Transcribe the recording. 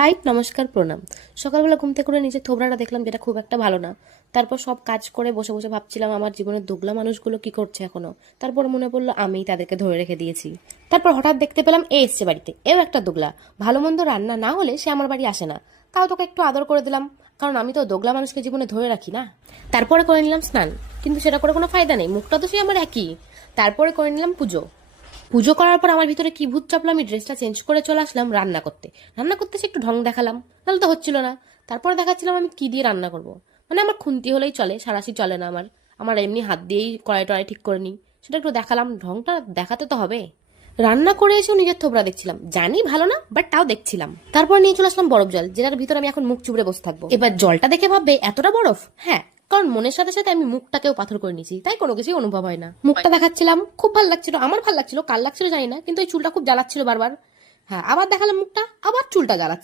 High, নমস্কার, প্রণাম। সকালবেলা ঘুম থেকে করে নিজের থোবড়াটা দেখলাম, যেটা খুব একটা ভালো না। তারপর সব কাজ করে বসে বসে ভাবছিলাম আমার জীবনের দুগলা মানুষগুলো কি করছে এখনো। তারপর মনে পড়লো আমিই তাদেরকে ধরে রেখে দিয়েছি। তারপর হঠাৎ দেখতে পেলাম এ এসছে বাড়িতে, এও একটা দুগলা। ভালো মন্দ রান্না না হলে সে আমার বাড়ি আসে না। তাও তোকে একটু আদর করে দিলাম, কারণ আমি তো দোগলা মানুষকে জীবনে ধরে রাখি না। তারপরে করে নিলাম স্নান, কিন্তু সেটা করে কোনো ফায়দা নেই, মুখটা তো সেই আমার একই। তারপরে করে নিলাম পুজো। পুজো করার পর আমার ভিতরে কি ভূত চাপলো, আমি ড্রেসটা চেঞ্জ করে চলে আসলাম রান্না করতে। রান্না করতে এসে একটু ঢং দেখালাম, তাহলে তো হচ্ছিল না। তারপরে দেখাচ্ছিলাম আমি কি দিয়ে রান্না করব। মানে আমার খুন্তি হলেই চলে, সারাশি চলে না আমার। আমার এমনি হাত দিয়েই কড়াই টড়াই ঠিক করে নিই। সেটা একটু দেখালাম, ঢংটা দেখাতে তো হবে। রান্না করে এসেও নিজের থোবরা দেখছিলাম, জানি ভালো না, বাট তাও দেখছিলাম। তারপর নিয়ে চলে আসলাম বরফ জল, যেটার ভিতরে আমি এখন মুখ চুবড়ে বসে থাকবো। এবার জলটা দেখে ভাববে এতটা বরফ, হ্যাঁ, কারণ মনের সাথে সাথে আমি মুখটাকেও পাথর করে নিয়েছি, তাই কোনো কিছুই অনুভব হয় না। মুখটা দেখাচ্ছিলাম, খুব ভালো লাগছিল, আমার ভালো লাগছিল, কার লাগছিল জানি না, কিন্তু এই চুলটা খুব জ্বালাচ্ছিল বারবার। হ্যাঁ, আবার দেখালাম মুখটা, আবার চুলটা জ্বালাচ্ছে।